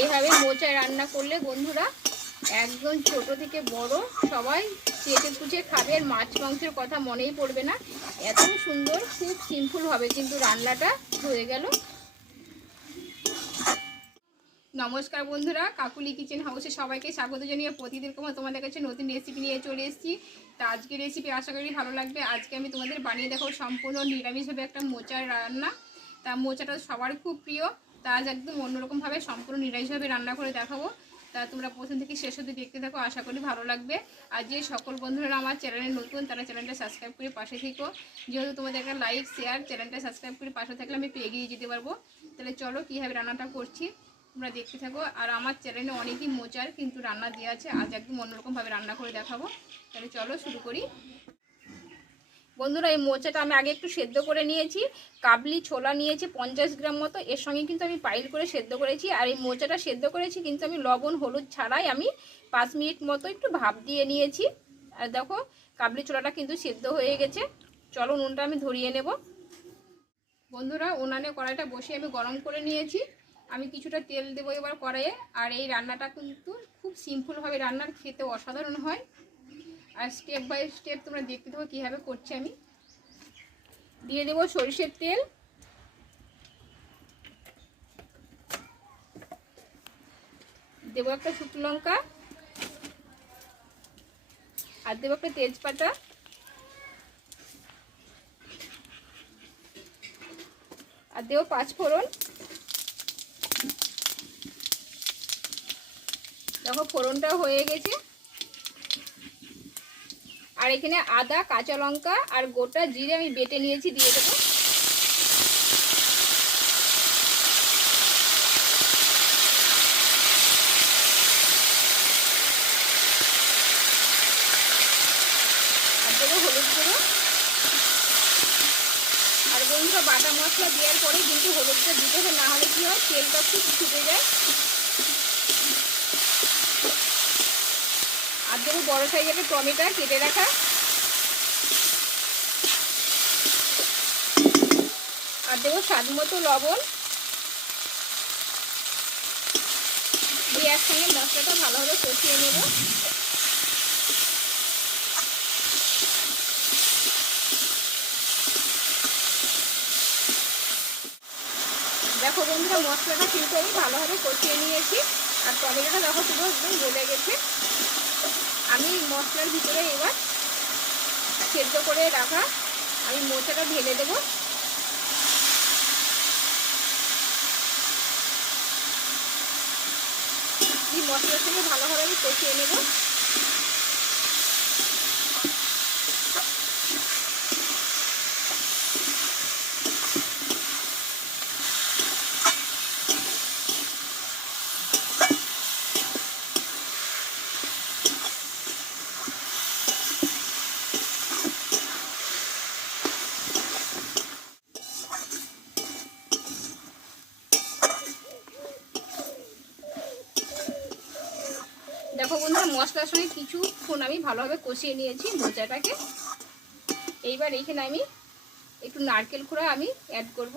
এইভাবে মোচায় রান্না করলে বন্ধুরা একদম ছোট থেকে বড় সবাই চেটে কুচে খাবে আর মাছ মাংসের কথা মনেই পড়বে না। এত সুন্দর, খুব সিম্পল হবে কিন্তু রান্নাটা হয়ে গেল। নমস্কার বন্ধুরা, কাকুলি কিচেন হাউসে সবাইকে স্বাগত জানিয়ে প্রতিদিন তোমাদের কাছে নতুন রেসিপি নিয়ে চলে এসেছি। তা আজকে রেসিপি আশা করি ভালো লাগবে। আজকে আমি তোমাদের বানিয়ে দেখো সম্পূর্ণ নিরামিষভাবে একটা মোচার রান্না। তা মোচাটা সবার খুব প্রিয়। তা আজ একদম অন্যরকমভাবে সম্পূর্ণ নিরামিষভাবে রান্না করে দেখাবো। তা তোমরা প্রথম থেকে শেষ অবধি দেখতে থাকো, আশা করি ভালো লাগবে। আর যে সকল বন্ধুরা আমার চ্যানেলে নতুন, তারা চ্যানেলটা সাবস্ক্রাইব করে পাশে থেকো। যেহেতু তোমাদের একটা লাইক শেয়ার চ্যানেলটা সাবস্ক্রাইব করে পাশে থাকলে আমি একটু এগিয়ে যেতে পারব। তাহলে চলো কীভাবে রান্নাটা করছি, তোমরা দেখতে থাকো। আর আমার চ্যানেলে অনেকই মোচার কিন্তু রান্না দেওয়া আছে, আজ একদম অন্যরকমভাবে রান্না করে দেখাবো। তাহলে চলো শুরু করি। বন্ধুরা, এই মোচাটা আমি আগে একটু সেদ্ধ করে নিয়েছি। কাবলি ছোলা নিয়েছি, পঞ্চাশ গ্রাম মতো। এর সঙ্গে কিন্তু আমি পাইল করে সেদ্ধ করেছি। আর এই মোচাটা সেদ্ধ করেছি কিন্তু আমি লবণ, হলুদ ছাড়াই আমি পাঁচ মিনিট মতো একটু ভাপ দিয়ে নিয়েছি। আর দেখো, কাবলি ছোলাটা কিন্তু সেদ্ধ হয়ে গেছে। চলো নুনটা আমি ধরিয়ে নেব। বন্ধুরা, উনানে কড়াইটা বসিয়ে আমি গরম করে নিয়েছি। আমি কিছুটা তেল দেবো এবার কড়াইয়ে। আর এই রান্নাটা কিন্তু খুব সিম্পলভাবে রান্নার, খেতে অসাধারণ হয়। আর স্টেপ বাই স্টেপ তোমরা দেখতে থাকো কীভাবে করছি আমি। দিয়ে দেবো সরিষের তেল। দেবো একটা শুকনো লঙ্কা। আর দেবো একটা তেজপাতা। আর দেবো পাঁচ ফোড়ন। দেখো ফোড়নটা হয়ে গেছে। আর এখানে আদা, কাঁচা লঙ্কা আর গোটা জিরে আমি বেটে নিয়েছি, দিয়ে দেবো। হলুদ গুঁড়ো। আর বাটা মশলা দেওয়ার পরে কিন্তু হলুদটা দিতে হবে, না হলে কি হয়, তেলটা খুব ছুটে যায়। আর দেবো বড়ো সাইজের টমেটো কেটে রাখা। আর দেবো স্বাদ মতো লবণ। দিয়ে একসঙ্গে মশলাটা ভালোভাবে কষিয়ে নেব। দেখো বন্ধুরা, মশলাটা কিন্তু আমি ভালোভাবে কষিয়ে নিয়েছি। আর টমেটোটা দেখো পুরো একদম গেছে। আমি মশলার ভিতরে এবার সেদ্ধ করে রাখা, আমি মোচাটা ঢেলে দেব। মশলার সঙ্গে ভালোভাবে আমি কষিয়ে নেব। দেখো বন্ধুরা, মশলার সঙ্গে কিছুক্ষণ আমি ভালোভাবে কষিয়ে নিয়েছি মোচাটাকে এইবার এখানে আমি একটু নারকেল খোড়া আমি অ্যাড করব।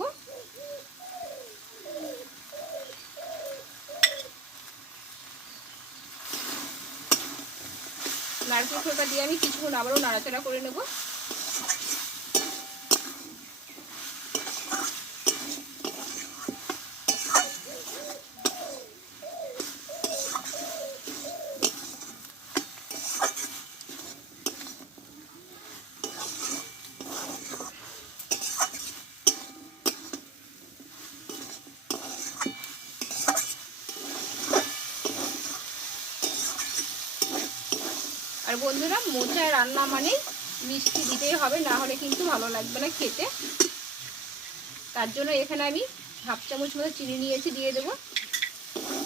নারকেল খোড়াটা দিয়ে আমি কিছুক্ষণ আবারও নাড়াচাড়া করে নেব। বন্ধুরা, মোচা রান্না মানে মিষ্টি দিতেই হবে, না হলে কিন্তু ভালো লাগবে না খেতে। তার জন্য এখানে আমি হাফ চামচ মতো চিনি নিয়েছি, দিয়ে দেবো।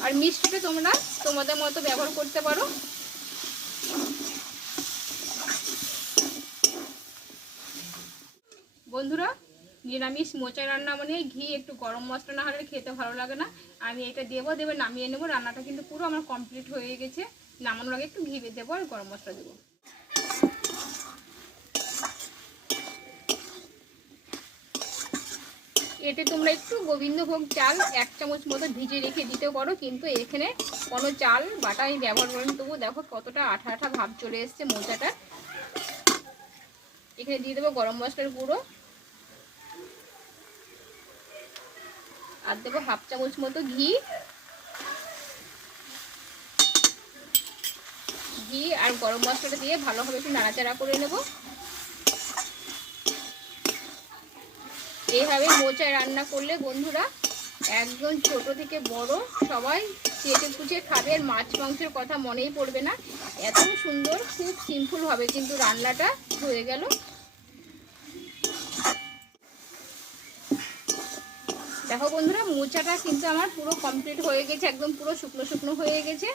আর মিষ্টিটা তোমরা তোমাদের মতো ব্যবহার করতে পারো। বন্ধুরা, নিরামিষ মোচা রান্না মানে ঘি, একটু গরম মশলা না হলে খেতে ভালো লাগে না। আমি এটা দেবো, দেবে নামিয়ে নেব। রান্নাটা কিন্তু পুরো আমার কমপ্লিট হয়ে গেছে। নামানোর আগে একটু ঘি দেবো আর গরম মশলা দেবো। এতে তোমরা একটু গোবিন্দভোগ চাল এক চামচ মতো ভিজে রেখে দিতে পারো, কিন্তু এখানে কোনো চাল, বাটা আমি ব্যবহার করিনি তবু দেখো কতটা আঠা আঠা ভাব চলে এসছে মোচাটা। এখানে দিয়ে দেবো গরম মশলার গুঁড়ো। আর দেবো হাফ চামচ মতো ঘি। ঘি আর গরম মশলাটা দিয়ে ভালোভাবে একটু নাড়াচাড়া করে নেব। এইভাবে মোচায় রান্না করলে বন্ধুরা একদম ছোট থেকে বড় সবাই চেটে কুচে খাবে আর মাছ মাংসের কথা মনেই পড়বে না। এত সুন্দর, খুব সিম্পল হবে কিন্তু রান্নাটা হয়ে গেল। দেখো বন্ধুরা, মোচাটা কিন্তু আমার পুরো কমপ্লিট হয়ে গেছে, একদম পুরো শুকনো শুকনো হয়ে গেছে।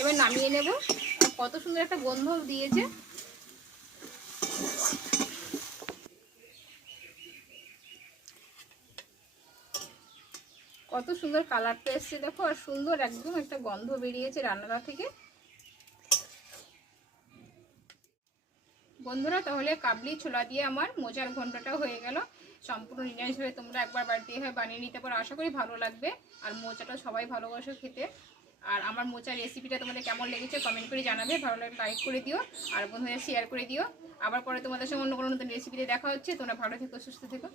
এবার নামিয়ে নেব। কত সুন্দর একটা গন্ধ দিয়েছে। কত সুন্দর কালারটা এসছে দেখো, আর সুন্দর একদম একটা গন্ধ বেরিয়েছে রান্নাটা থেকে। বন্ধুরা, তাহলে কাবলি ছোলা দিয়ে আমার মোচার ঘন্টাটাও হয়ে গেল। সম্পূর্ণ নিরামিষভাবে তোমরা একবার বাড়িতে এভাবে বানিয়ে নিতে পারো। আশা করি ভালো লাগবে। আর মোচাটা সবাই ভালোবাসে খেতে। আর আমার মোচার রেসিপিটা তোমাদের কেমন লেগেছে কমেন্ট করে জানাবে, ভালো লাগে লাইক করে দিও, আর বন্ধুদের শেয়ার করে দিও। আবার পরে তোমাদের সঙ্গে অন্য কোনো নতুন রেসিপিতে দেখা হচ্ছে, তোমরা ভালো থেকো, সুস্থ থেকো